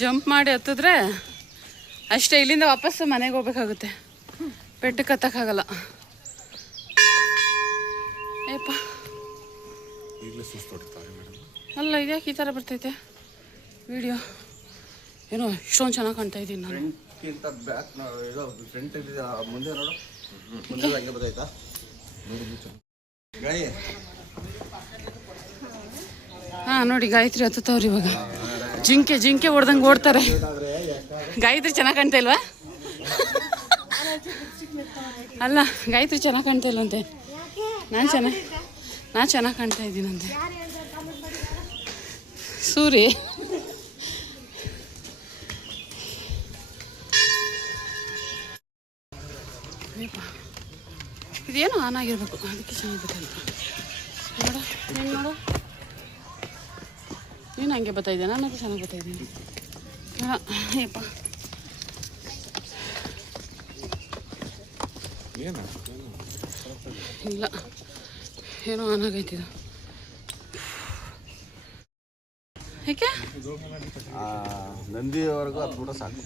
Jump ಮಾಡಿ ಹತ್ತಿದ್ರೆ ಅಷ್ಟೇ, ಇಲ್ಲಿಂದ ವಾಪಸ್ಸು ಮನೆಗೆ ಹೋಗ್ಬೇಕಾಗುತ್ತೆ, ಪೆಟ್ಟು ಕತ್ತಕ್ಕಾಗಲ್ಲ. ಏಪ್ಪ ಅಲ್ಲ, ಇದ್ಯಾಕೆ ಈ ಥರ ಬರ್ತೈತೆ ವಿಡಿಯೋ? ಏನೋ ಇಷ್ಟೊಂದು ಚೆನ್ನಾಗಿ ಕಾಣ್ತಾ ಇದ್ದೀನಿ ನಾನು. ಹಾಂ ನೋಡಿ, ಗಾಯತ್ರಿ ಹತ್ತವ್ರು ಇವಾಗ. ಜಿಂಕೆ ಹೊಡೆದಂಗೆ ಓಡ್ತಾರೆ. ಗಾಯತ್ರಿ ಚೆನ್ನಾಗಿ ಕಾಣ್ತಾ ಇಲ್ವಾ? ಅಲ್ಲ, ಗಾಯತ್ರಿ ಚೆನ್ನಾಗಿ ಕಾಣ್ತಾ ಇಲ್ವಂತೆ. ನಾನು ಚೆನ್ನಾಗಿ ಕಾಣ್ತಾ ಇದ್ದೀನಂತೆ. ಸೂರಿ ಇದೇನು ಆನ್ ಆಗಿರ್ಬೇಕು, ಅದಕ್ಕೆ ಚೆನ್ನಾಗಿರ್ತಲ್ಲ. ನೋಡು ನೀನು, ನೋಡು ನೀನು ಹಂಗೆ ಬರ್ತಾಯಿದ್ದೆ, ನಾನು ಅದು ಚೆನ್ನಾಗಿ ಬರ್ತಾಯಿದ್ದೀನಿ. ಅಯ್ಯಪ್ಪ ಇಲ್ಲ, ಏನೋ ಆನ್ ಆಗೈತಿದ. ಏಕೆ ನಂದಿವರೆಗೂ ಹತ್ಬಿಟ್ರೆ ಸಾಕು.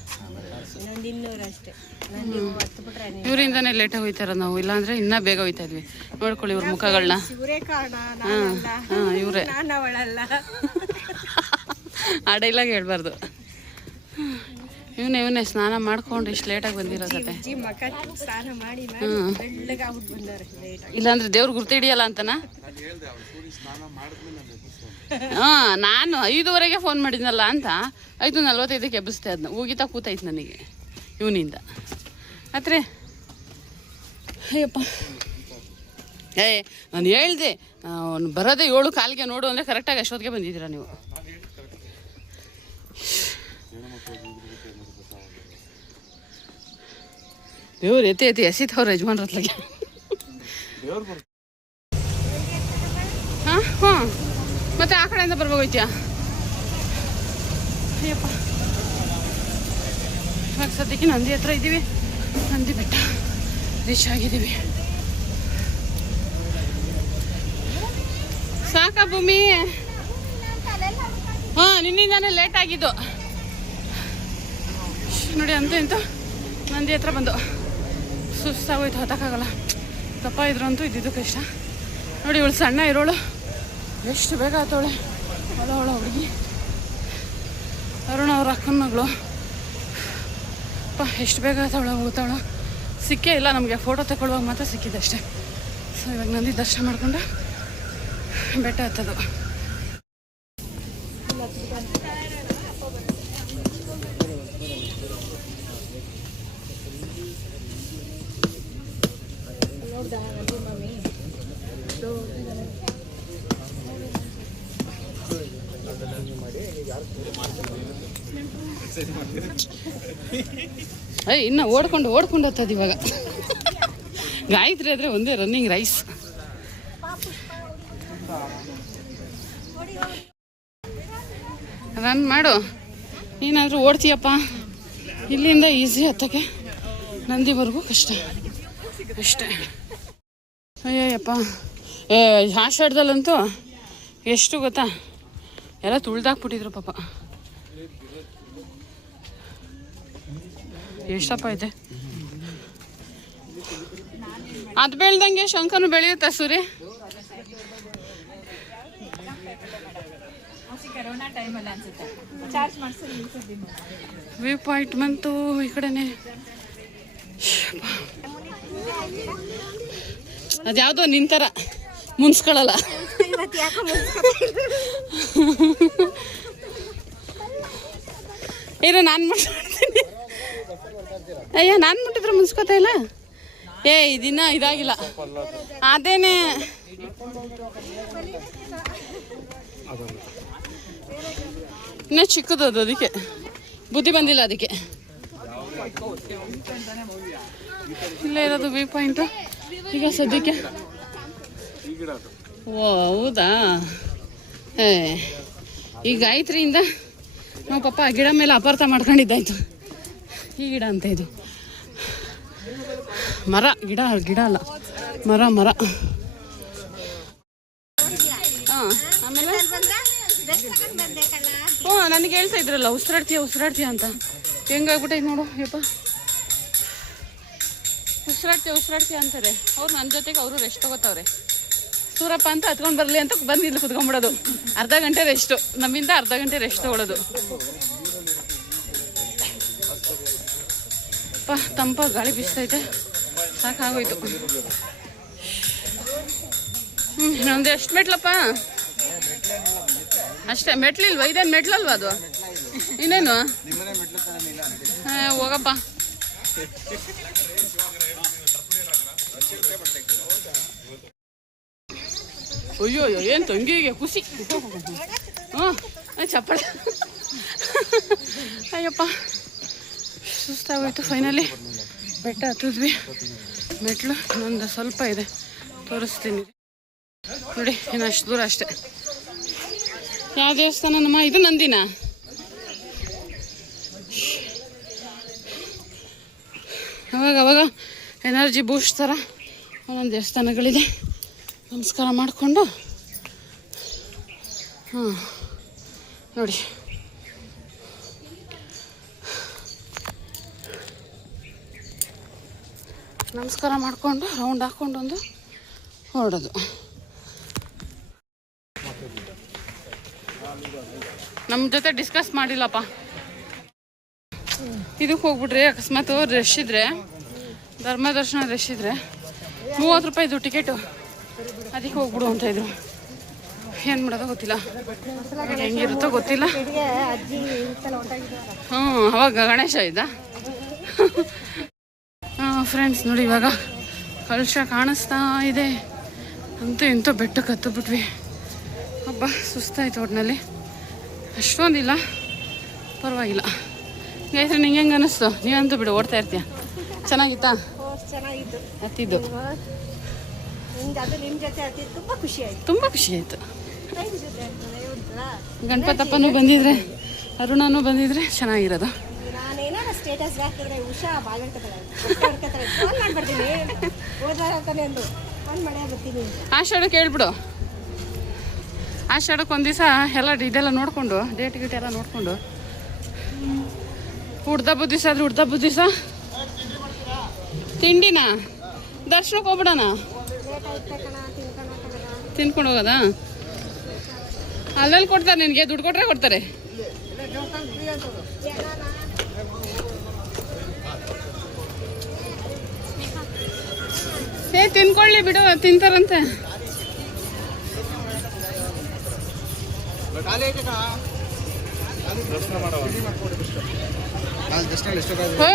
ಇವರಿಂದನೇ ಲೇಟಾಗಿ ಹೋಯ್ತಾರ ನಾವು, ಇಲ್ಲಾಂದ್ರೆ ಇನ್ನೂ ಬೇಗ ಹೋಯ್ತಾ ಇದ್ವಿ. ನೋಡ್ಕೊಳ್ಳಿ ಇವ್ರ ಮುಖಗಳನ್ನ. ಹಾಂ ಇವರೇ. ಆ ಡೈಲಾಗ್ ಹೇಳ್ಬಾರ್ದು. ಇವನೇ ಸ್ನಾನ ಮಾಡ್ಕೊಂಡು ಇಷ್ಟು ಲೇಟಾಗಿ ಬಂದಿರೋದತ್ತೆ. ಇಲ್ಲಾಂದ್ರೆ ದೇವ್ರು ಗುರ್ತು ಹಿಡಿಯಲ್ಲ ಅಂತನಾ? ಹಾಂ, ನಾನು 5:15ಗೆ ಫೋನ್ ಮಾಡಿದ್ನಲ್ಲ ಅಂತ 5:45ಕ್ಕೆ ಎಬ್ಬಿಸ್ತೆ. ಅದನ್ನ ಹೋಗಿತಾ ಕೂತೈತೆ ನನಗೆ ಇವನಿಂದ. ಆದ್ರೆ ಅಯ್ಯಪ್ಪ, ನಾನು ಹೇಳ್ದೆ ಬರೋದೇ 7:15ಗೆ ನೋಡು ಅಂದರೆ ಕರೆಕ್ಟಾಗಿ ಅಷ್ಟೊತ್ತಿಗೆ ಬಂದಿದ್ದೀರಾ ನೀವು. ದೇವ್ರು ಎತ್ತಿ ಎಸಿತವ್ರ ಯಜಮಾನ್ರ ಹತ್ಲಾಗೆ. ಹಾಂ ಮತ್ತೆ ಆ ಕಡೆಯಿಂದ ಬರ್ಬೋಗೈತ್ಯಾ? ಅಯ್ಯಪ್ಪ, ಇವಾಗ ಸದ್ಯಕ್ಕೆ ನಂದಿ ಹತ್ರ ಇದ್ದೀವಿ. ನಂದಿ ಬೆಟ್ಟ ರೀಚ್ ಆಗಿದ್ದೀವಿ. ಸಾಕಾ ಭೂಮಿ? ಹಾಂ, ನಿನ್ನಿಂದಾನೇ ಲೇಟ್ ಆಗಿದ್ದು ನೋಡಿ. ಅಂತೂ ಇಂತೂ ನಂದಿ ಹತ್ರ ಬಂದು ಸುಸ್ತಾಗೋಯ್ತು, ಹತ್ತಕ್ಕಾಗಲ್ಲ. ದಪ್ಪ ಇದ್ರಂತೂ ಇದ್ದಿದ್ದು ಕಷ್ಟ ನೋಡಿ. ಇವಳು ಸಣ್ಣ ಇರೋಳು ಎಷ್ಟು ಬೇಗ ಆತವಳೆ. ಅವಳ ಹುಡುಗಿ ಅರುಣ ಅವ್ರ ಅಕ್ಕನ ಮಗಳು. ಎಷ್ಟು ಬೇಗ ಆತವಳ, ಹೋಗ್ತಾವಳ. ಸಿಕ್ಕೇ ಇಲ್ಲ ನಮಗೆ, ಫೋಟೋ ತಗೊಳ್ಳುವಾಗ ಮಾತ್ರ ಸಿಕ್ಕಿದೆ ಅಷ್ಟೇ. ಸೊ ಇವಾಗ ನಂದಿ ದರ್ಶನ ಮಾಡಿಕೊಂಡು ಬೆಟ್ಟ ಹತ್ತದು. ಇನ್ನು ಓಡ್ಕೊಂಡು ಹತ್ತದ ಇವಾಗ. ಗಾಯತ್ರಿ ಆದರೆ ಒಂದೇ ರನ್ನಿಂಗ್ ರೈಸ್. ರನ್ ಮಾಡು, ನೀನಾದರೂ ಓಡ್ತೀಯಪ್ಪ. ಇಲ್ಲಿಂದ ಈಸಿ ಹತ್ತಕ್ಕೆ, ನಂದಿವರೆಗೂ ಕಷ್ಟ ಅಷ್ಟೇ. ಅಯ್ಯಪ್ಪ, ಆಷಾಢದಲ್ಲಂತೂ ಎಷ್ಟು ಗೊತ್ತಾ, ಎಲ್ಲ ತುಳ್ದಾಕ್ಬಿಟ್ಟಿದ್ರು ಪಾಪ. ಎಷ್ಟಪ್ಪ ಐತೆ ಅದು ಬೆಳ್ದಂಗೆ ಶಂಕನು ಬೆಳೆಯುತ್ತಾ ಸೂರಿ? ವ್ಯೂ ಪಾಯಿಂಟ್ ಬಂತು ಈ ಕಡೆನೆ. ಅದ್ಯಾವುದೋ ನಿಂತರ ಮುನ್ಸ್ಕೊಳ್ಳಲ್ಲ. ಇರೋ ನಾನು ಮುಟ್ತೀನಿ. ಅಯ್ಯ, ನಾನು ಮುಟ್ಟಿದ್ರೆ ಮುನ್ಸ್ಕೊತಾ ಇಲ್ಲ. ದಿನ ಇದಾಗಿಲ್ಲ ಅದೇನೆ. ಇನ್ನೂ ಚಿಕ್ಕದದು, ಅದಕ್ಕೆ ಬುದ್ಧಿ ಬಂದಿಲ್ಲ. ಅದಕ್ಕೆ ಇಲ್ಲೇ ಇರೋದು ವ್ಯೂ ಪಾಯಿಂಟು ಈಗ ಸದ್ಯಕ್ಕೆ. ಓ ಹೌದಾ? ಈ ಗಾಯತ್ರಿಯಿಂದ ನಾವು ಪಾಪ ಗಿಡ ಮೇಲೆ ಅಪಾರ್ಥ ಮಾಡ್ಕೊಂಡಿದ್ದಾಯ್ತು. ಈ ಗಿಡ ಅಂತ ಇದು ಮರ, ಗಿಡ ಅಲ್ಲ, ಮರ. ಹಾಂ, ಆಮೇಲೆ ಹ್ಞೂ ನನಗೆ ಹೇಳ್ತಾ ಇದ್ರಲ್ಲ ಉಸಿರಾಡ್ತೀಯ ಅಂತ. ಹೆಂಗಾಗ್ಬಿಟ್ಟೈತೆ ನೋಡು ಯಪ್ಪ. ಉಸಿರಾಡ್ತೀಯ ಅಂತಾರೆ ಅವ್ರು. ನನ್ನ ಜೊತೆಗೆ ಅವರು ರೆಸ್ಟ್ ತಗೋತಾವ್ರೆ. ಸೂರಪ್ಪ ಅಂತ ಹತ್ಕೊಂಡು ಬರಲಿ ಅಂತ ಬಂದು ಇಲ್ಲಿ ಕುತ್ಕೊಂಡ್ಬಿಡೋದು. ಅರ್ಧ ಗಂಟೆ ರೆಸ್ಟು, ನಮ್ಮಿಂದ ಅರ್ಧ ಗಂಟೆ ರೆಸ್ಟ್ ತಗೊಳ್ಳೋದು. ಅಪ್ಪ ತಂಪಾಗಿ ಗಾಳಿ ಬೀಸ್ತೈತೆ, ಸಾಕಾಗೋಯ್ತು. ನಮ್ದು ಎಷ್ಟು ಮೆಟ್ಲಪ್ಪ? ಅಷ್ಟೇ ಮೆಟ್ಲಿಲ್ವ? ಇದೇನು ಮೆಟ್ಲಲ್ವ ಅದು? ಇನ್ನೇನು ಹೋಗಪ್ಪ. ಅಯ್ಯೋ ಏನು ತಂಗಿಗೆ ಖುಷಿ. ಹ್ಞೂ ಚಪ್ಪಳೆ. ಅಯ್ಯಪ್ಪ ಸುಸ್ತಾಗೋಯ್ತು. ಫೈನಲಿ ಬೆಟ್ಟ ಹತ್ತಿದ್ವಿ. ಮೆಟ್ಲು ಇನ್ನೊಂದು ಸ್ವಲ್ಪ ಇದೆ, ತೋರಿಸ್ತೀನಿ ನೋಡಿ. ಇನ್ನು ಅಷ್ಟು ದೂರ ಅಷ್ಟೇ. ಯಾವ ದೇವಸ್ಥಾನ ನಮ್ಮ? ಇದು ನಂದಿನ. ಅವಾಗ ಎನರ್ಜಿ ಬೂಸ್ಟ್ ಥರ ಒಂದೊಂದು ದೇವಸ್ಥಾನಗಳಿದೆ. ನಮಸ್ಕಾರ ಮಾಡಿಕೊಂಡು ನೋಡಿ. ನಮಸ್ಕಾರ ಮಾಡಿಕೊಂಡು ರೌಂಡ್ ಹಾಕ್ಕೊಂಡೊಂದು ಹೊರಡೋದು. ನಮ್ಮ ಜೊತೆ ಡಿಸ್ಕಸ್ ಮಾಡಿಲ್ಲಪ್ಪ. ಇದಕ್ಕೆ ಹೋಗ್ಬಿಟ್ರಿ ಅಕಸ್ಮಾತ್ ರಶ್ ಇದ್ರೆ, ಧರ್ಮ ದರ್ಶನ ರಶ್ ಇದ್ರೆ 30 ರೂಪಾಯಿದು ಟಿಕೆಟು, ಅದಕ್ಕೆ ಹೋಗ್ಬಿಡು ಅಂತ ಇದ್ರು. ಏನು ಮಾಡೋದು ಗೊತ್ತಿಲ್ಲ, ಹೆಂಗಿರುತ್ತೋ ಗೊತ್ತಿಲ್ಲ. ಅವಾಗ ಗಣೇಶ ಇದ್ದ. ಫ್ರೆಂಡ್ಸ್ ನೋಡಿ, ಇವಾಗ ಕಲಶ ಕಾಣಿಸ್ತಾ ಇದೆ. ಅಂತೂ ಇಂತೂ ಬೆಟ್ಟಕ್ಕೆ ಹತ್ತುಬಿಟ್ವಿ. ಹಬ್ಬ ಸುಸ್ತಾಯ್ತು ಒಟ್ಟಿನಲ್ಲಿ. ಅಷ್ಟೊಂದಿಲ್ಲ, ಪರವಾಗಿಲ್ಲ. ಗಾಯತ್ರಿ ನಿಂಗೆ ಹೆಂಗೆ ಅನ್ನಿಸ್ತು? ನೀವಂತೂ ಬಿಡು ಓಡ್ತಾ ಇರ್ತೀಯ. ಚೆನ್ನಾಗಿತ್ತಾ? ಹತ್ತಿದ್ದು ತುಂಬ ಖುಷಿ ಆಯಿತು. ಗಣಪತಪ್ಪನೂ ಬಂದಿದ್ರೆ, ಅರುಣನೂ ಬಂದಿದ್ರೆ ಚೆನ್ನಾಗಿರೋದು. ಆಷಾಢಕ್ಕೆ ಹೇಳ್ಬಿಡು. ಆಷಾಢಕ್ಕೆ ಒಂದು ದಿವಸ ಎಲ್ಲ ಇದೆಲ್ಲ ನೋಡಿಕೊಂಡು, ಡೇಟ್ ಗೀಟ್ ಎಲ್ಲ ನೋಡಿಕೊಂಡು, ಹುಡ್ದಬ್ಬ ದಿವಸ ಆದ್ರೆ ಹುಡ್ದಬ್ಬ ದಿವಸ ತಿಂಡಿನ ದರ್ಶನಕ್ಕೆ ಹೋಗ್ಬಿಡೋಣ. ತಿನ್ಕೊಂಡು ಹೋಗೋದಾ? ಅಲ್ಲಲ್ಲಿ ಕೊಡ್ತಾರೆ ನಿನಗೆ, ದುಡ್ಡು ಕೊಟ್ಟರೆ ಕೊಡ್ತಾರೆ. ತಿನ್ಕೊಳ್ಳಿ ಬಿಡು, ತಿಂತಾರಂತೆ.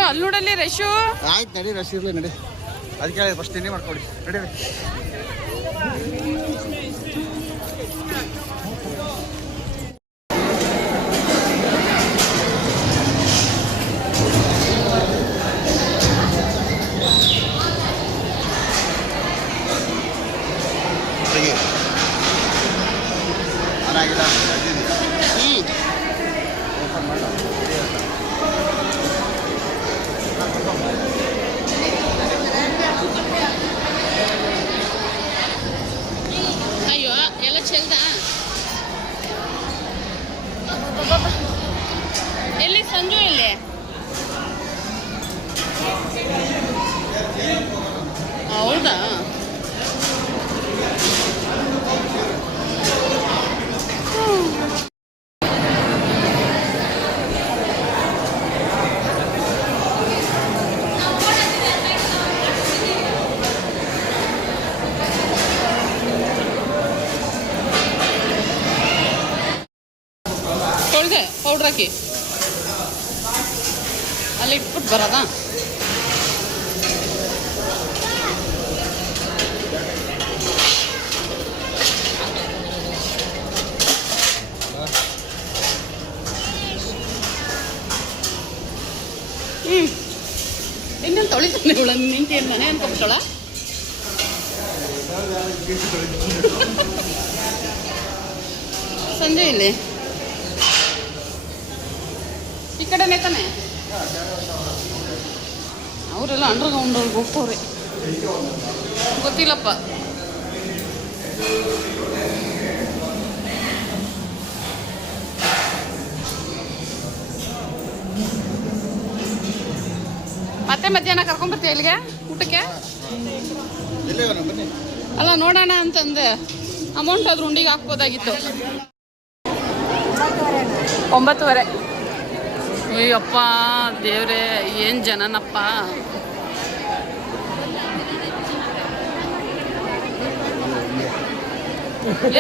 ಅಲ್ಲಿ ನೋಡಲ್ಲಿ ರಶು. ಆಯ್ತು ನಡಿ, ರಶ್ ಇರಲಿ ನಡಿ. ಅದಕ್ಕೆ ಫಸ್ಟ್ ತಿಂಡಿ ಮಾಡ್ಕೊಡಿ ನಡಿ. ಅಯ್ಯೋ ಎಲ್ಲ ಚೆಲ್ದ. ಎಲ್ಲಿ ಸಂಜು? ಇಲ್ಲಿ ಹೌದಾ? ತೊಳೆದೆ ಪೌಡ್ರ್ ಹಾಕಿ ಅಲ್ಲಿ ಇಟ್ಬಿಟ್ಟು ಬರೋದಾ? ಇನ್ನೊಂದು ತೊಳಿತಾನೆ ಇವಳ ನಿಂತಿ ಮನೆ ಅನ್ಕೊಬಿಟ್ಟಳ. ಸಂಜೆ ಇಲ್ಲಿ ಈ ಕಡೆನೇ ತಾನೆ. ಅವರೆಲ್ಲ ಅಂಡರ್ಗ್ರೌಂಡ್ ಒಳಗೆ ಹೋಗ್ತವ್ರೆ, ಗೊತ್ತಿಲ್ಲಪ್ಪ. ಮತ್ತೆ ಮಧ್ಯಾಹ್ನ ಕರ್ಕೊಂಬರ್ತೀಯ ಇಲ್ಲಿಗೆ ಊಟಕ್ಕೆ? ಎಲ್ಲಿ ಹೋಗೋಣ ಬನ್ನಿ. ಅಲ್ಲ ನೋಡೋಣ ಅಂತಂದೆ, ಅಮೌಂಟ್ ಆದ್ರೂ ಉಂಡಿಗೆ ಹಾಕ್ಬೋದಾಗಿತ್ತು. 9:30. ಅಯ್ಯಪ್ಪ ದೇವ್ರೆ, ಏನು ಜನನಪ್ಪ.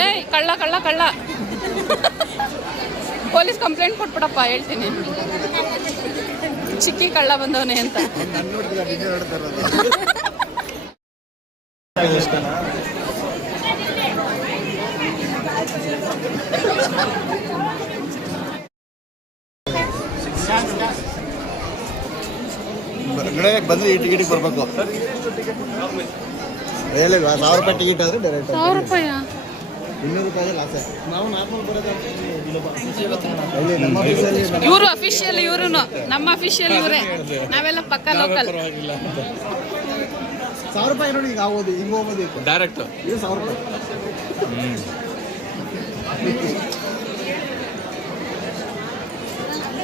ಏಯ್ ಕಳ್ಳ ಕಳ್ಳ ಕಳ್ಳ, ಪೊಲೀಸ್ ಕಂಪ್ಲೇಂಟ್ ಕೊಟ್ಬಿಡಪ್ಪ, ಹೇಳ್ತೀನಿ ಚಿಕ್ಕಿ ಕಳ್ಳ ಬಂದವನೇ ಅಂತ. ಬಂದ್ರೆ ಈ ಟಿಕೆಟಿಗೆ ಬರಬೇಕು. ಹೇಳಿಲ್ವಾ 1000 ರೂಪಾಯಿ ಟಿಕೆಟ್ ಆದರೆ ಡೈರೆಕ್ಟ್ 1000 ರೂಪಾಯಿ 200 ರೂಪಾಯಿ ಲಾಸ್. ನಾವು 400 ಬರೋದು. ಇವರು ಅಫಿಷಿಯಲ್, ಇವರು ನಮ್ಮ ಅಫಿಷಿಯಲ್ ಇವರೇ, ನಾವೆಲ್ಲ ಪಕ್ಕ ಲೋಕಲ್. 1000 ರೂಪಾಯಿ ನೋಡಿ ಈಗ ಆಗೋದು, ಹಿಂಗೆ ಹೋಗೋದು ಡೈರೆಕ್ಟ್. ಇದು 1000 ರೂಪಾಯಿ.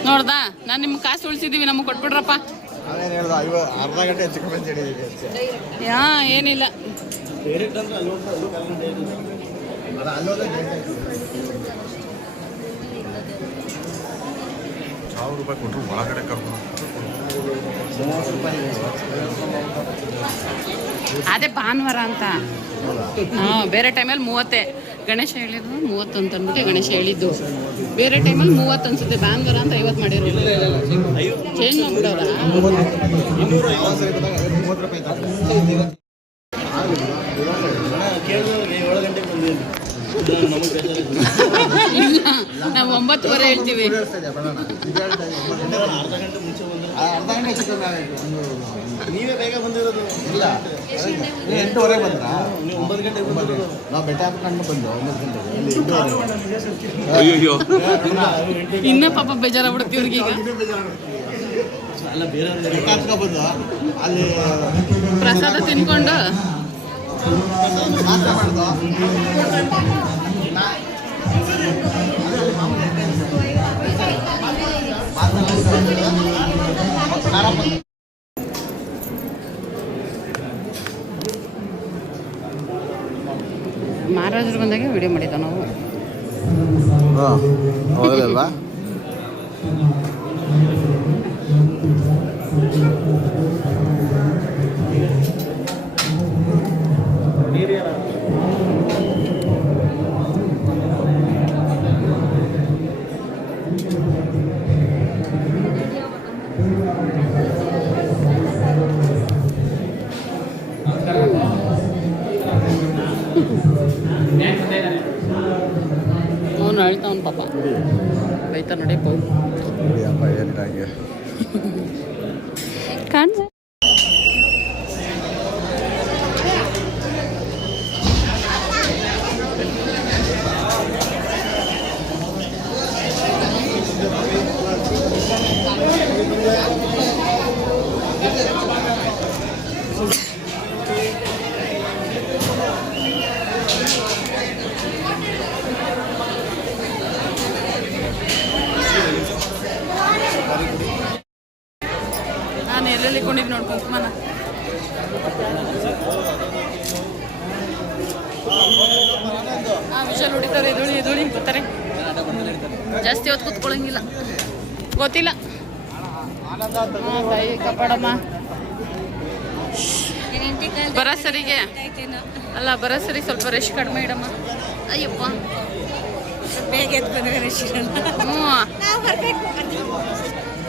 ನೋಡ್ದಾ, ನಾನು ನಿಮ್ಗೆ ಕಾಸು ಉಳಿಸಿದ್ದೀವಿ, ನಮಗೆ ಕೊಟ್ಬಿಡ್ರಪ್ಪ. ಅದೇನು ಹೇಳ್ದ, ಅರ್ಧ ಗಂಟೆ ಹೆಚ್ಚು ಕಮ್ಮಿ ಹೇಳಿದ್ದೀವಿ. ಯಾ ಏನಿಲ್ಲ, ಡೈರೆಕ್ಟ್ ಅಂದ್ರೆ ಅಲ್ಲೋದ್ರೆ ಅಲ್ಲೋದ್ರೆ 1000 ರೂಪಾಯಿ ಕೊಟ್ಟರು ಒಳಗಡೆ ಕರ್ಕೊಂಡು 30 ರೂಪಾಯಿ. ಅದೇ ಭಾನುವಾರ ಅಂತ. ಹಾಂ, ಬೇರೆ ಟೈಮಲ್ಲಿ 30. ಗಣೇಶ ಹೇಳಿದ್ದು 30 ಅಂತ ಅಂದ್ಬಿಟ್ಟು ಗಣೇಶ ಹೇಳಿದ್ದು. ಬೇರೆ ಟೈಮಲ್ಲಿ 30 ಅನ್ಸುತ್ತೆ, ಭಾನುವಾರ ಅಂತ 50 ಮಾಡಿರೋದು. ಚೇಂಜ್ ಮಾಡ್ಬಿಡೋರ. 30 ರೂಪಾಯಿ ಇಲ್ಲ, ನಾವು 9:30 ಹೇಳ್ತೀವಿ. ಅರ್ಧ ಗಂಟೆ ಹೆಚ್ಚು ಕಮ್ಮಿ ಆಗುತ್ತೆ. ನೀವೇ ಬೇಗ ಬಂದಿರೋದು. ಇಲ್ಲ 8:30 ಬಂದ್ರಾ? ನೀವು 9 ಗಂಟೆಗೆ ಬಂದಿರೋದು. ನಾವು ಬೆಟ್ಟ ಹಾಕೊಂಡು ಬಂದು 9 ಗಂಟೆಗೆ. ಅಯ್ಯೋ, ಇನ್ನೂ ಪಾಪ ಬೇಜಾರಾಗ್ಬಿಡುತ್ತೆ ಇವ್ರಿಗೆ. ಈಗ ಅಲ್ಲ, ಬೇರೆ ಬೆಟ್ಟ ಹಾಕೊಂಡು ಬಂದು ಅಲ್ಲಿ ಪ್ರಸಾದ ತಿನ್ಕೊಂಡು ನಾಷ್ಟ ಮಾಡೋದು. ಮಹಾರಾಜರು ಬಂದಾಗ ವಿಡಿಯೋ ಮಾಡಿದ್ದ ನಾವು. ಹೌದಲ್ವಾ? ಅವನು ಅಳ್ತಾವನು ಪಾಪ, ಬೈತಾ ನೋಡಿ ಅಪ್ಪ ಏನಿಲ್ಲ ಹಂಗೆ ಕಾಣ್ಸ. ನಾನು ಎಲ್ಲೆಲ್ಲಿ ಕೊಂಡಿದ್ದು ನೋಡಿ ಕುಂಕುಮನ. ವಿಷಲ್ ಹೊಡಿತಾರೆ, ಎದುಳಿ ಎದುಳಿ ಬರ್ತಾರೆ. ಜಾಸ್ತಿ ಹೊತ್ತು ಕೂತ್ಕೊಳ್ಳಂಗಿಲ್ಲ, ಗೊತ್ತಿಲ್ಲ. ತಾಯಿ ಕಾಪಾಡಮ್ಮ. ಬರೋ ಸರಿಗೆ ಅಲ್ಲ, ಬರೋ ಸರಿ ಸ್ವಲ್ಪ ರೆಸ್ಟ್ ಕಡಿಮೆ ಇಡಮ್ಮ. ಅಯ್ಯಪ್ಪ ಬೇಗ ಎದ್ದು ಬಂದ್ರೆ ರಶ್ ಇರಲ್ಲ. ಹ್ಞೂ, ನಾವು ಬರ್ಬೇಕು.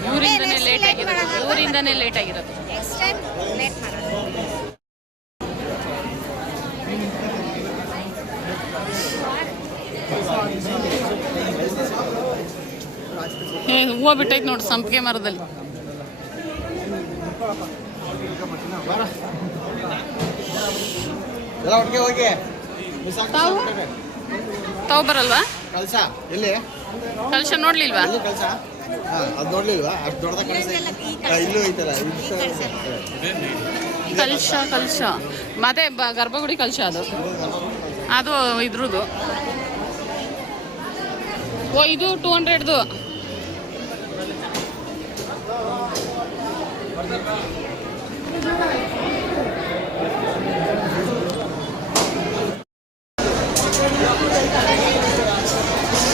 ಇವರಿಂದನೇ ಲೇಟ್ ಆಗಿರೋದು, ಇವರಿಂದನೇ ಲೇಟ್ ಆಗಿರೋದು. ನೆಕ್ಸ್ಟ್ ಟೈಮ್ ಲೇಟ್ ಮಾಡೋದು. ಹೂವು ಬಿಟ್ಟೈತೆ ನೋಡಿ ಸಂಪಿಗೆ ಮರದಲ್ಲಿ. ಎಲ್ಲ ಒಟ್ಟಿಗೆ ಹೋಗಿ ತಾವು ತಾವು ಬರಲ್ವಾ? ಕಳ್ಸ ಎಲ್ಲಿ ಕಲಶ ನೋಡ್ಲಿಲ್ವಾ? ಎಲ್ಲಿ ಕಳ್ಸ? ಹಾಂ, ಅದು ನೋಡ್ಲಿಲ್ವಾ? ಅಷ್ಟು ದೊಡ್ಡದ ಕಳ್ಸ ಇಲ್ಲೂ ಐತಲ್ಲ. ಕಲಶ ಕಲಶ ಮತ್ತೆ ಗರ್ಭಗುಡಿ ಕಲಶ ಅದು ಅದು ಇದ್ರದ್ದು. ಓ, ಇದು 200ದು.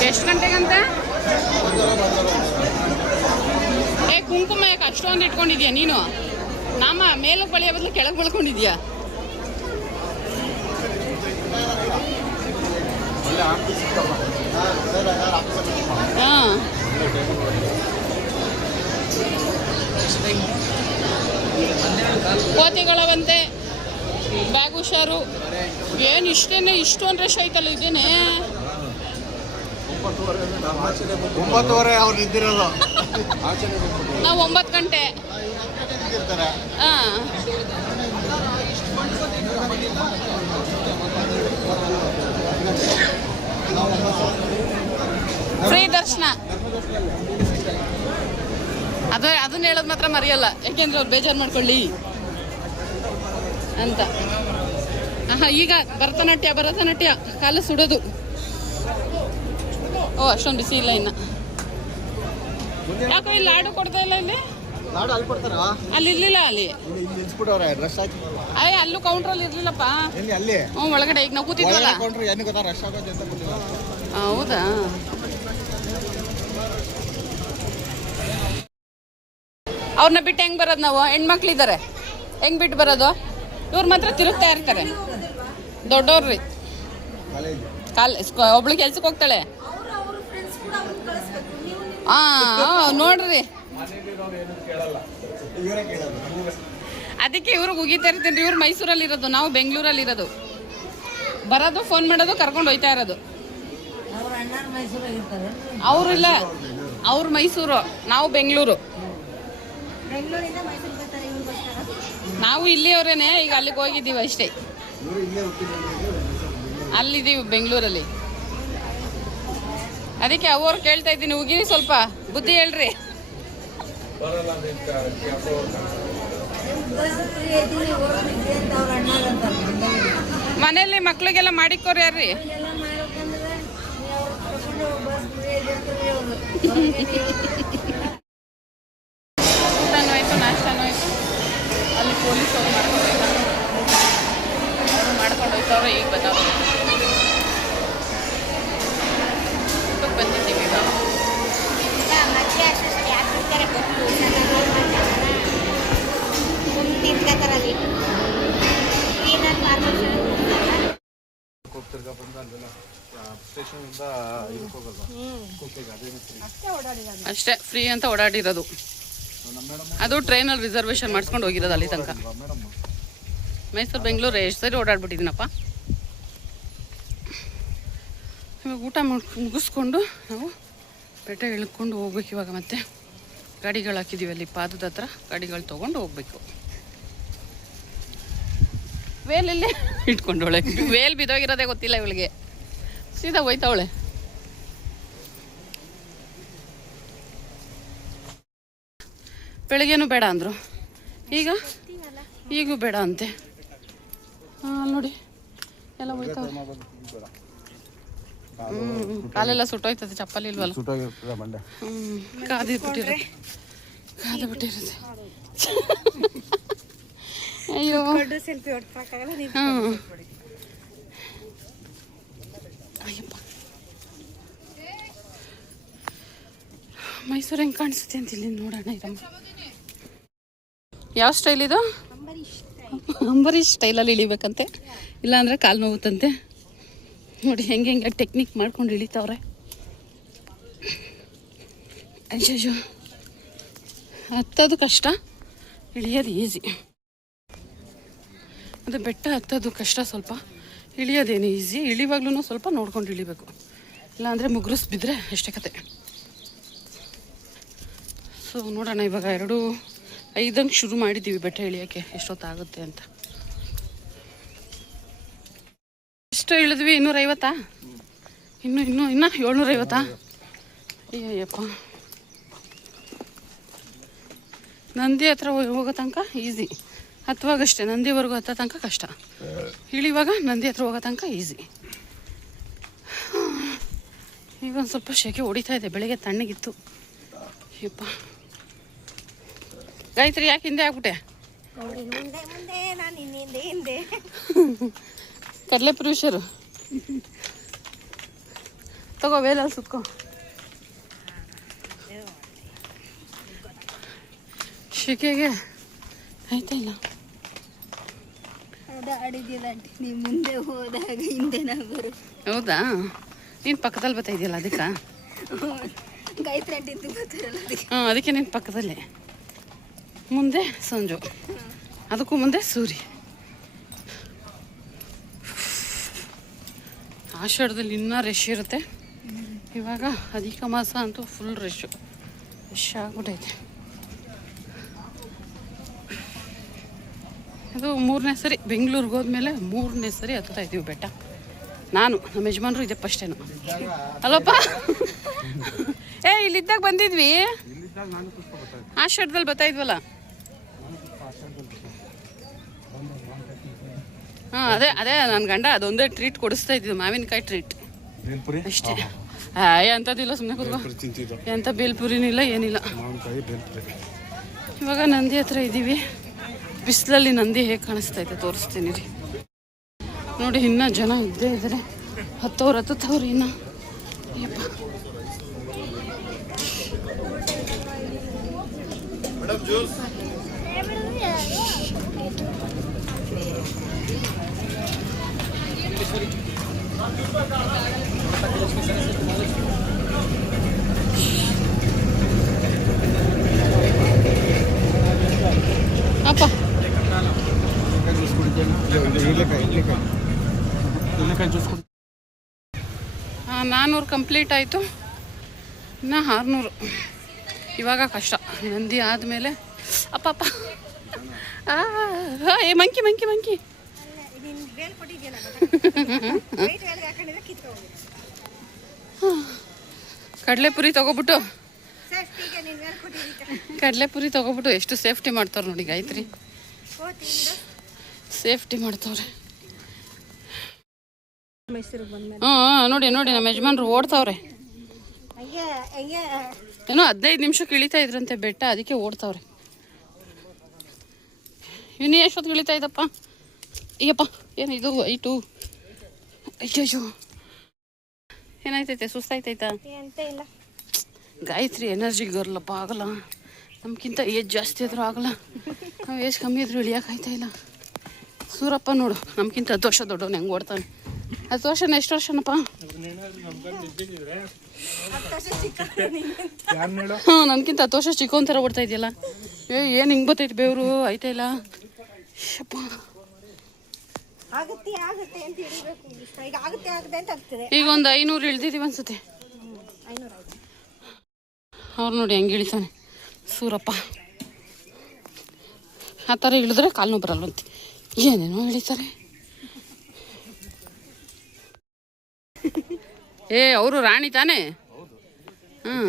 ಎಷ್ಟು ಗಂಟೆಗಂತೆ? ಕುಂಕುಮ ಯಾಕೆ ಅಷ್ಟೊಂದು ಇಟ್ಕೊಂಡಿದ್ಯಾ ನೀನು? ನಾಮ ಮೇಲಕ್ಕೆ ಬಳಿಯ ಬದಲು ಕೆಳಗೆ ಬಳ್ಕೊಂಡಿದ್ಯಾ? ಹಾಂ, ಕೋತಿಗಳವಂತೆ, ಬ್ಯಾಗ್ ಹುಷಾರು. ಏನು ಇಷ್ಟೇನೆ, ಇಷ್ಟೊಂದು ರಶ್ ಆಯ್ತಲ್ಲ ಇದೇನೆ. 9:30 ಅವ್ರು ಇದ್ದಿರೋದು. ನಾವು 9 ಗಂಟೆ. ಹಾಂ, ಫ್ರೀ ದರ್ಶನ. ಅದನ್ನ ಹೇಳೋದು ಮಾತ್ರ ಮರೆಯಲ್ಲ, ಯಾಕೆಂದ್ರೆ ಅವ್ರು ಬೇಜಾರು ಮಾಡ್ಕೊಳ್ಳಿ ಅಂತ. ಈಗ ಭರತನಾಟ್ಯ ಕಾಲು ಸುಡೋದು. ಓ, ಅಷ್ಟೊಂದು ಬಿಸಿ ಇಲ್ಲ ಇನ್ನು. ಯಾಕೋ ಇಲ್ಲಿ ಲಾಡು ಕೊಡ್ತಾ ಇಲ್ಲ. ಇಲ್ಲಿ ಲಾಡು ಅಲ್ಲಿ ಕೊಡ್ತಾರಾ? ಅಲ್ಲಿ ಇರ್ಲಿಲ್ಲ. ಅಲ್ಲಿ ನಿಲ್ಸ್ಬಿಟ್ಟವ್ರೆ ರಶ್ ಆಗಿ. ಅಲ್ಲೂ ಕೌಂಟ್ರಲ್ಲಿ ಇರ್ಲಿಲ್ಲಪ್ಪ. ಎಲ್ಲಿ? ಅಲ್ಲಿ ಒಳಗಡೆ ಈಗ ನಾವು ಕೂತಿದ್ವಲ್ಲ. ಕೌಂಟ್ರ್ ಏನು ಗೊತ್ತಾ, ರಶ್ ಆಗೋದು ಅಂತ ಗೊತ್ತಿಲ್ಲ. ಹೌದಾ? ಅವ್ರನ್ನ ಬಿಟ್ಟು ಹೆಂಗ್ ಬರೋದು ನಾವು? ಹೆಣ್ಮಕ್ಳಿದ್ದಾರೆ, ಹೆಂಗ್ ಬಿಟ್ಟು ಬರೋದು? ಇವ್ರು ಮಾತ್ರ ತಿರುಗ್ತಾ ಇರ್ತಾರೆ. ದೊಡ್ಡವ್ರಿ ಒಬ್ಳು ಕೆಲ್ಸಕ್ಕೆ ಹೋಗ್ತಾಳೆ. ನೋಡ್ರಿ, ಅದಕ್ಕೆ ಇವ್ರಿಗೆ ಉಗಿತಾ ಇರ್ತೀನಿ. ಇವ್ರು ಮೈಸೂರಲ್ಲಿ ಇರೋದು, ನಾವು ಬೆಂಗಳೂರಲ್ಲಿ ಇರೋದು. ಬರೋದು, ಫೋನ್ ಮಾಡೋದು, ಕರ್ಕೊಂಡು ಹೋಯ್ತಾ ಇರೋದು. ಅವ್ರಿಲ್ಲ, ಅವ್ರು ಮೈಸೂರು, ನಾವು ಬೆಂಗಳೂರು. ನಾವು ಇಲ್ಲಿಯವ್ರೇನೆ, ಈಗ ಅಲ್ಲಿಗೆ ಹೋಗಿದ್ದೀವಿ ಅಷ್ಟೇ. ಅಲ್ಲಿದ್ದೀವಿ ಬೆಂಗಳೂರಲ್ಲಿ. ಅದಕ್ಕೆ ಅವ್ರು ಕೇಳ್ತಾ ಇದ್ದೀನಿ, ಉಗಿರಿ, ಸ್ವಲ್ಪ ಬುದ್ಧಿ ಹೇಳ್ರಿ. ಮನೆಯಲ್ಲಿ ಮಕ್ಳಿಗೆಲ್ಲ ಮಾಡಿಕೋರಿ ಯಾರ್ರಿ? ಊಟನೂ ಆಯ್ತು, ನಾಷ್ಟನೂ ಆಯ್ತು. ಅಲ್ಲಿ ಪೊಲೀಸ್ ಅವ್ರು ಮಾಡ್ಕೊಂಡು ಹೋಯ್ತವ್ರೆ. ಈಗ ಬರ್ತಾವ್ರೆ. ಊಟಕ್ಕೆ ಬಂದಿದ್ದೀವಿ ಇವಾಗ. ಅಷ್ಟೇ ಫ್ರೀ ಅಂತ ಓಡಾಡಿರೋದು. ಅದು ಟ್ರೈನಲ್ಲಿ ರಿಸರ್ವೇಶನ್ ಮಾಡಿಸ್ಕೊಂಡು ಹೋಗಿರೋದು ಅಲ್ಲಿ ತನಕ. ಮೈಸೂರು ಬೆಂಗಳೂರು ಎಷ್ಟು ಸರಿ ಓಡಾಡ್ಬಿಟ್ಟಿದ್ದೀನಪ್ಪ. ಇವಾಗ ಊಟ ಮುಗಿಸ್ಕೊಂಡು ನಾವು ಪೇಟೆ ಇಳ್ಕೊಂಡು ಹೋಗ್ಬೇಕು. ಇವಾಗ ಮತ್ತೆ ಗಾಡಿಗಳು ಹಾಕಿದ್ದೀವಿ ಅಲ್ಲಿ ಪಾದದ ಹತ್ರ, ಗಾಡಿಗಳು ತೊಗೊಂಡು ಹೋಗ್ಬೇಕು. ವೇಲಲ್ಲೇ ಇಟ್ಕೊಂಡವಳೆ, ವೇಲ್ ಬಿದ್ದೋಗಿರೋದೇ ಗೊತ್ತಿಲ್ಲ ಇವಳಿಗೆ. ಸೀದಾ ಹೋಯ್ತವಳೆ. ಬೆಳಗ್ಗೆನೂ ಬೇಡ ಅಂದರು, ಈಗೂ ಬೇಡ ಅಂತೆ. ನೋಡಿ ಎಲ್ಲ ಹೋಯ್ತಾವೆ. ಕಾಲೆಲ್ಲ ಸುಟ್ಟೋಯ್ತದೆ, ಚಪ್ಪಲಿ ಇಲ್ವಲ್ಲ. ಕಾದು ಬಿಟ್ಟಿರುತ್ತೆ. ಅಯ್ಯೋ, ಅಯ್ಯಪ್ಪ, ಮೈಸೂರು ಹೆಂಗೆ ಕಾಣಿಸುತ್ತೆ ಅಂತ ಇಲ್ಲಿ ನೋಡೋಣ ಇರಮ್ಮ. ಯಾವ ಸ್ಟೈಲ್ ಇದು? ಅಂಬರೀಷ್ ಸ್ಟೈಲಲ್ಲಿ ಇಳಿಬೇಕಂತೆ, ಇಲ್ಲಾಂದರೆ ಕಾಲು ನೋವುತ್ತಂತೆ. ನೋಡಿ ಹೆಂಗೆ ಟೆಕ್ನಿಕ್ ಮಾಡ್ಕೊಂಡು ಇಳಿತಾವ್ರೆ. ಅಯ್ಯೋ, ಹತ್ತೋದು ಕಷ್ಟ, ಇಳಿಯೋದು ಈಸಿ. ಅದೇ ಬೆಟ್ಟ ಹತ್ತೋದು ಕಷ್ಟ ಸ್ವಲ್ಪ, ಇಳಿಯೋದೇನು ಈಸಿ. ಇಳಿವಾಗ್ಲೂ ಸ್ವಲ್ಪ ನೋಡ್ಕೊಂಡು ಇಳಿಬೇಕು, ಇಲ್ಲಾಂದರೆ ಮುಗ್ರಿಸ್ ಬಿದ್ದರೆ ಎಷ್ಟೇ ಕತೆ. ಸೊ ನೋಡೋಣ, ಇವಾಗ 2:05 ಶುರು ಮಾಡಿದ್ದೀವಿ ಬೆಟ್ಟ ಇಳಿಯೋಕ್ಕೆ, ಎಷ್ಟೊತ್ತಾಗುತ್ತೆ ಅಂತ. ಎಷ್ಟು ಇಳಿದ್ವಿ? 250? ಇನ್ನು 750? ಅಯ್ಯಪ್ಪ. ನಂದಿ ಹತ್ರ ಹೋಗೋ ತನಕ ಈಸಿ, ಹತ್ತುವಾಗಷ್ಟೇ. ನಂದಿವರೆಗೂ ಹತ್ತೋ ತನಕ ಕಷ್ಟ, ಇಳಿವಾಗ ನಂದಿ ಹತ್ರ ಹೋಗೋ ತನಕ ಈಸಿ. ಈಗ ಒಂದು ಸ್ವಲ್ಪ ಶೆಕೆ ಹೊಡಿತಾ ಇದೆ, ಬೆಳಗ್ಗೆ ತಣ್ಣಗಿತ್ತು. ಯಪ್ಪ ಗಾಯತ್ರಿ, ಯಾಕೆ ಹಿಂದೆ ಆಗ್ಬಿಟ್ಟೆ? ನೋಡಿ ಮುಂದೆ ಮುಂದೆ ನಾನು ಹಿಂದೆ ಹಿಂದೆ ಕಡಲೆ ಪುರುಷರು ತಗೋ ವೇಲಲ್ಲಿ ಸುತ್ಕೋ. ಶಿಕೆಗೆ ಆಯ್ತಾ ಇಲ್ಲ ಆಡಿದ್ಯಲ್ಲ ಆಂಟಿ, ನೀವು ಮುಂದೆ ಹೋದಾಗ ಹಿಂದೆ ನಾವು ಬರು. ಹೌದಾ? ನೀನು ಪಕ್ಕದಲ್ಲಿ ಬರ್ತಾ ಇದೆಯಲ್ಲ ಅದಕ್ಕೆ. ಗಾಯತ್ರಿ ಆಂಟಿ ಅಂತ ಗೊತ್ತಿರಲ್ಲ ಅದಕ್ಕೆ. ಹಾಂ, ಅದಕ್ಕೆ ನೀನು ಪಕ್ಕದಲ್ಲೇ. ಮುಂದೆ ಸಂಜು, ಅದಕ್ಕೂ ಮುಂದೆ ಸೂರ್ಯ. ಆಷಾಢದಲ್ಲಿ ಇನ್ನೂ ರಶ್ ಇರುತ್ತೆ. ಇವಾಗ ಅಧಿಕ ಮಾಸ ಅಂತೂ ಫುಲ್ ರಶ್ ಆಗ್ಬಿಟ್ಟೈತೆ. ಇದು 3ನೇ ಸರಿ ಬೆಂಗಳೂರಿಗೆ ಹೋದ್ಮೇಲೆ 3ನೇ ಸರಿ ಹತ್ತಾ ಇದ್ದೀವಿ ಬೆಟ್ಟ. ನಾನು ನಮ್ಮ ಯಜಮಾನ್ರು ಇದೆ ಫಸ್ಟೇನು. ಅಲ್ಲಪ್ಪ ಇಲ್ಲಿದ್ದಾಗ ಬಂದಿದ್ವಿ, ಆಷಾಢದಲ್ಲಿ ಬರ್ತಾ ಇದ್ವಲ್ಲ. ಹಾಂ, ಅದೇ ನನ್ನ ಗಂಡ ಅದೊಂದೇ ಟ್ರೀಟ್ ಕೊಡಿಸ್ತಾ ಇದ್ದಿದ್ದು, ಮಾವಿನಕಾಯಿ ಟ್ರೀಟ್ ಅಷ್ಟೇ. ಎಂಥದ್ದಿಲ್ಲ, ಸುಮ್ಮನೆ ಕೂತ್ಕೋ. ಎಂಥ ಬೇಲ್ಪುರಿನಿಲ್ಲ, ಏನಿಲ್ಲ. ಇವಾಗ ನಂದಿ ಹತ್ರ ಇದ್ದೀವಿ. ಬಿಸಿಲಲ್ಲಿ ನಂದಿ ಹೇಗೆ ಕಾಣಿಸ್ತಾ ಇದೆ ತೋರಿಸ್ತೀನಿ ರೀ. ನೋಡಿ, ಇನ್ನೂ ಜನ ಇದ್ದೇ ಇದ್ದಾರೆ. ಹತ್ತವ್ರು ಇನ್ನು. ಅಯ್ಯಪ್ಪ, ಅಪ್ಪ 400 ಕಂಪ್ಲೀಟ್ ಆಯಿತು, ಇನ್ನು 600. ಇವಾಗ ಕಷ್ಟ. ನಂದಿ ಆದಮೇಲೆ ಅಪ್ಪ ಮಂಕಿ ಕಡಲೆಪುರಿ ತಗೋಬಿಟ್ಟು ಎಷ್ಟು ಸೇಫ್ಟಿ ಮಾಡ್ತಾವ್ರೆ ನೋಡಿ ಗಾಯತ್ರಿ. ಸೇಫ್ಟಿ ಮಾಡ್ತಾವ್ರೆ. ನೋಡಿ ನಮ್ಮ ಯಜಮಾನ್ರು ಓಡ್ತಾವ್ರೆ. ಏನೋ 15 ನಿಮಿಷಕ್ಕೆ ಇಳಿತಾ ಇದ್ರಂತೆ ಬೆಟ್ಟ, ಅದಕ್ಕೆ ಓಡ್ತಾವ್ರೆ. ಇನ್ನೂ ಎಷ್ಟೊತ್ತು ಇಳಿತಾ ಇದ್ದಪ್ಪ. ಅಯ್ಯಪ್ಪ, ಏನಿದು ಐಟು. ಅಯ್ಯಯ್ಯೋ, ಏನಾಯ್ತೈತೆ? ಸುಸ್ತಾಯ್ತೈತಾ? ಗಾಯತ್ರಿ ಎನರ್ಜಿ ಗರ್ಲಪ್ಪ, ಆಗಲ್ಲ. ನಮ್ಗಿಂತ ಏಜ್ ಜಾಸ್ತಿ ಆದರೂ ಆಗಲ್ಲ, ನಾವು ಏಜ್ ಕಮ್ಮಿ ಆದರೂ ಇಳಿಯೋಕ್ಕಾಯ್ತಾ ಇಲ್ಲ. ಸೂರಪ್ಪ ನೋಡು, ನಮ್ಗಿಂತ 10 ವರ್ಷ ದೊಡ್ಡವನು, ಹೆಂಗೆ ಓಡ್ತಾನೆ. 10 ವರ್ಷನ ಎಷ್ಟು ವರ್ಷನಪ್ಪ? ಹಾಂ, ನನಗಿಂತ 10 ವರ್ಷ ಚಿಕ್ಕವನ್ ಥರ ಓಡ್ತಾ ಇದೆಯಲ್ಲ. ಏನು ಹಿಂಗೆ ಬರ್ತೈತೆ ಬೇವರು, ಆಯ್ತಾ ಇಲ್ಲ. ಈಗ ಒಂದು 500 ಇಳ್ದಿದ್ದೀವಿ ಅನ್ಸುತ್ತೆ. ಅವ್ರು ನೋಡಿ ಹೆಂಗೆ ಇಳಿತಾನೆ ಸೂರಪ್ಪ. ಆ ಥರ ಇಳಿದ್ರೆ ಕಾಲು ನೋವು ಬರಲ್ವಂತೆ, ಏನೇನೋ ಇಳಿತಾರೆ. ಅವರು ರಾಣಿ ತಾನೇ? ಹಾಂ,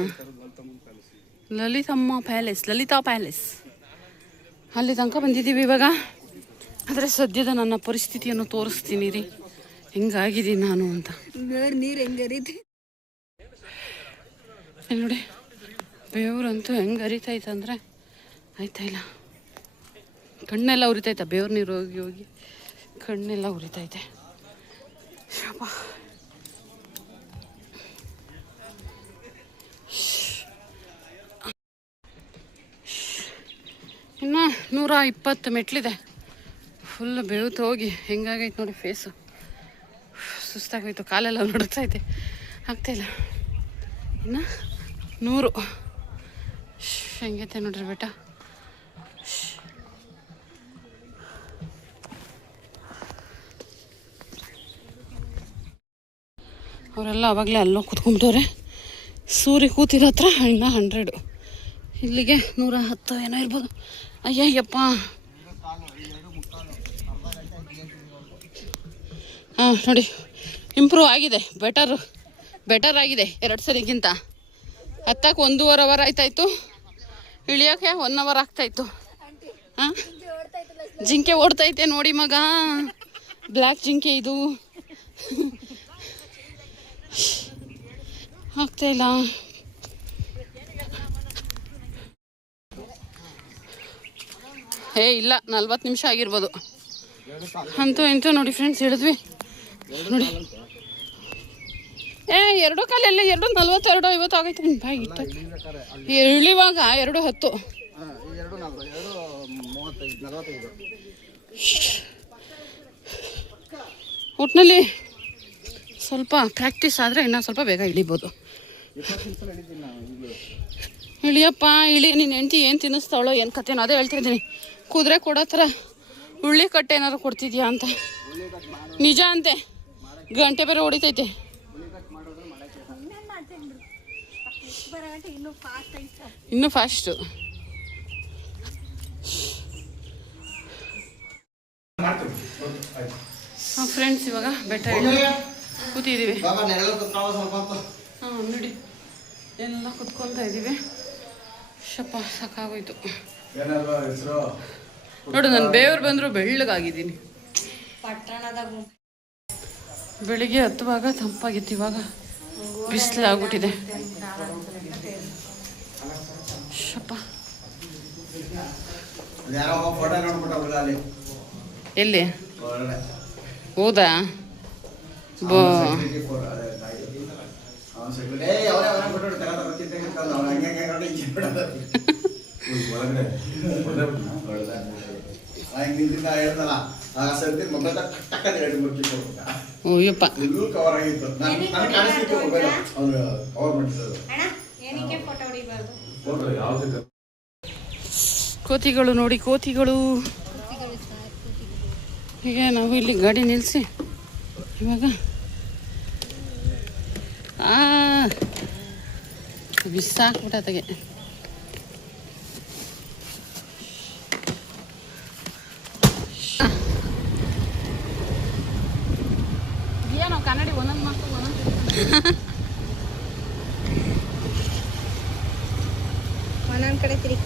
ಲಲಿತಾ ಪ್ಯಾಲೇಸ್ ಅಲ್ಲಿ ತನಕ ಬಂದಿದ್ದೀವಿ ಇವಾಗ. ಆದರೆ ಸದ್ಯದ ನನ್ನ ಪರಿಸ್ಥಿತಿಯನ್ನು ತೋರಿಸ್ತೀನಿ ರೀ, ಹೆಂಗಾಗಿದ್ದೀನಿ ನಾನು ಅಂತ. ನೀರು ಹೆಂಗರಿತಿ ನೋಡಿ, ಬೇವ್ರಂತೂ ಹೆಂಗೆ ಹರಿತೈತಂದರೆ ಆಯ್ತಾ ಇಲ್ಲ. ಕಣ್ಣೆಲ್ಲ ಉರಿತೈತೆ, ಬೇವ್ರ ನೀರು ಹೋಗಿ ಕಣ್ಣೆಲ್ಲ ಉರಿತೈತೆ. ಇನ್ನು 120 ಮೆಟ್ಲಿದೆ. ಫುಲ್ ಬೇವ್ತು ಹೋಗಿ ಹೆಂಗಾಗೈತೆ ನೋಡಿ ಫೇಸು. ಸುಸ್ತಾಗೋಯ್ತು, ಕಾಲೆಲ್ಲ ನಡುತ್ತೈತೆ, ಆಗ್ತಾಯಿಲ್ಲ. ಇನ್ನು 100 ಹೆಂಗೈತೆ ನೋಡ್ರಿ ಬೆಟ್ಟ. ಅವರೆಲ್ಲ ಆವಾಗಲೇ ಅಲ್ಲೋ ಕೂತ್ಕೊಂಬಿಟ್ಟವ್ರೆ. ಸೂರ್ಯ ಕೂತಿರೋ ಹತ್ರ ಇನ್ನು 100, ಇಲ್ಲಿಗೆ 110 ಏನೋ ಇರ್ಬೋದು. ಅಯ್ಯಯ್ಯಪ್ಪ, ಹಾಂ ನೋಡಿ, ಇಂಪ್ರೂವ್ ಆಗಿದೆ, ಬೆಟರ್ ಆಗಿದೆ 2 ಸರಿಗಿಂತ. ಹತ್ತಕ್ಕೆ 1.5 ಅವರ್ ಆಯ್ತಾಯಿತು, ಇಳಿಯೋಕ್ಕೆ 1 ಅವರ್ ಆಗ್ತಾಯಿತ್ತು. ಹಾಂ, ಜಿಂಕೆ ಓಡ್ತೈತೆ ನೋಡಿ ಮಗ, ಬ್ಲ್ಯಾಕ್ ಜಿಂಕೆ ಇದು. ಆಗ್ತಾಯಿಲ್ಲ. ಇಲ್ಲ 40 ನಿಮಿಷ ಆಗಿರ್ಬೋದು. ಅಂತೂ ಇಂತೂ ನೋಡಿ ಫ್ರೆಂಡ್ಸ್ ಹೇಳಿದ್ವಿ ನೋಡಿ. ಎರಡು ಕಾಲಲ್ಲಿ 2:42 50 ಆಗೈತೆ ನಿನ್ನ ಬಾಯಿ ಇತ್ತ ಇಳಿವಾಗ 2:10. ಒಟ್ಟಿನಲ್ಲಿ ಸ್ವಲ್ಪ ಪ್ರಾಕ್ಟೀಸ್ ಆದರೆ ಇನ್ನೂ ಸ್ವಲ್ಪ ಬೇಗ ಇಳಿಬೋದು. ಇಳಿಯಪ್ಪ ಇಳಿ. ನೀನು ಹೆಂಡ್ತಿ ಏನು ತಿನ್ನಿಸ್ತಾವಳೋ ಏನು ಕಥೆನೋ ಅದೇ ಹೇಳ್ತಾ ಇದ್ದೀನಿ. ಕುದುರೆ ಕೊಡೋ ಥರ ಉಳ್ಳಿ ಕಟ್ಟೆ ಏನಾದ್ರು ಕೊಡ್ತಿದ್ಯಾ ಅಂತ. ನಿಜ ಅಂತೆ, ಗಂಟೆ ಬೇರೆ ಹೊಡಿತೈತೆ. ಇನ್ನೂ ಫಾಸ್ಟು. ಫ್ರೆಂಡ್ಸ್ ಇವಾಗ ಬೆಟ್ಟ ಇಳಿದು ಕೂತಿದ್ದೀವಿ. ನೋಡಿ ಎಲ್ಲ ಕುತ್ಕೊಳ್ತಾ ಇದ್ದೀವಿ. ಶಪ್ಪ ಸಾಕಾಗೋಯ್ತು. ನೋಡು ನಾನು ಬೇವ್ರು ಬಂದರೂ ಬೆಳ್ಳಗಾಗಿದ್ದೀನಿ. ಬೆಳಿಗ್ಗೆ ಹತ್ತುವಾಗ ತಂಪಾಗಿತ್ತು, ಇವಾಗ ಬಿಸಿಲಾಗ್ಬಿಟ್ಟಿದೆ. ಶಪ್ಪ ಎಲ್ಲಿ ಹೌದಾ? ಬೋ ಓಯ್ಯಪ್ಪ. ಕೋತಿಗಳು ನೋಡಿ, ಕೋತಿಗಳು. ಹೀಗೆ ನಾವು ಇಲ್ಲಿ ಗಾಡಿ ನಿಲ್ಲಿಸಿ ಇವಾಗ ಬಿಸಾಕ್ಬಿಟ್ಟತೆಗೆ. ಏನೋ ಕನ್ನಡಿ ಒಂದೊಂದು ಮಕ್ಕಳು ಒಂದೊಂದು ಕಡೆ ತಿರ್ಗಿ